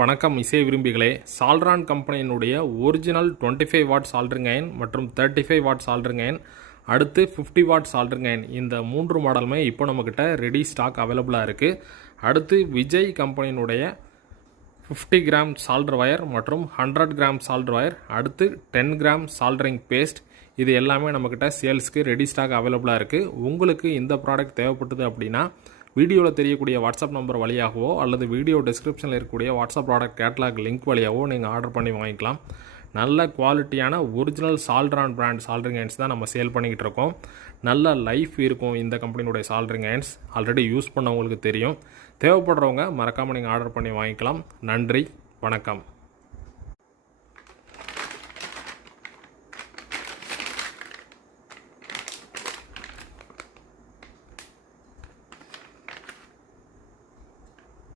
வணக்கம் இசை விரும்பிகளே. சால்ட்ரான் கம்பெனியினுடைய original 25 what soldering iron மற்றும் 35 வாட் சால்டரிங் அயன், அடுத்து 50 வாட் சால்டரிங் அயன், இந்த 3 மாடலுமே இப்போ நம்மக்கிட்ட ரெடி ஸ்டாக் அவைலபிளாக இருக்குது. அடுத்து விஜய் கம்பெனியினுடைய 50 கிராம் சால்டர் வயர் மற்றும் 100 கிராம் சால்டர் வயர், அடுத்து 10 கிராம் சால்டரிங் பேஸ்ட், இது எல்லாமே நம்மக்கிட்ட சேல்ஸ்க்கு ரெடி ஸ்டாக் அவைலபிளாக இருக்குது. உங்களுக்கு இந்த ப்ராடக்ட் தேவைப்பட்டது அப்படின்னா வீடியோவில் தெரியக்கூடிய வாட்ஸ்அப் நம்பர் வழியாகவோ அல்லது வீடியோ டிஸ்கிரிப்ஷனில் இருக்கக்கூடிய வாட்ஸ்அப் ப்ராடக்ட் கேட்லாக் லிங்க் வழியாகவோ நீங்கள் ஆர்டர் பண்ணி வாங்கிக்கலாம். நல்ல குவாலிட்டியான ஒரிஜினல் சால்ட்ரான் பிராண்ட் சால்டரிங் அயன்ஸ் தான் நம்ம சேல் பண்ணிக்கிட்டு இருக்கோம். நல்ல லைஃப் இருக்கும் இந்த கம்பெனியுடைய சால்டரிங் அயன்ஸ். ஆல்ரெடி யூஸ் பண்ணவங்களுக்கு தெரியும். தேவைப்படுறவங்க மறக்காமல் நீங்கள் ஆர்டர் பண்ணி வாங்கிக்கலாம். நன்றி, வணக்கம்.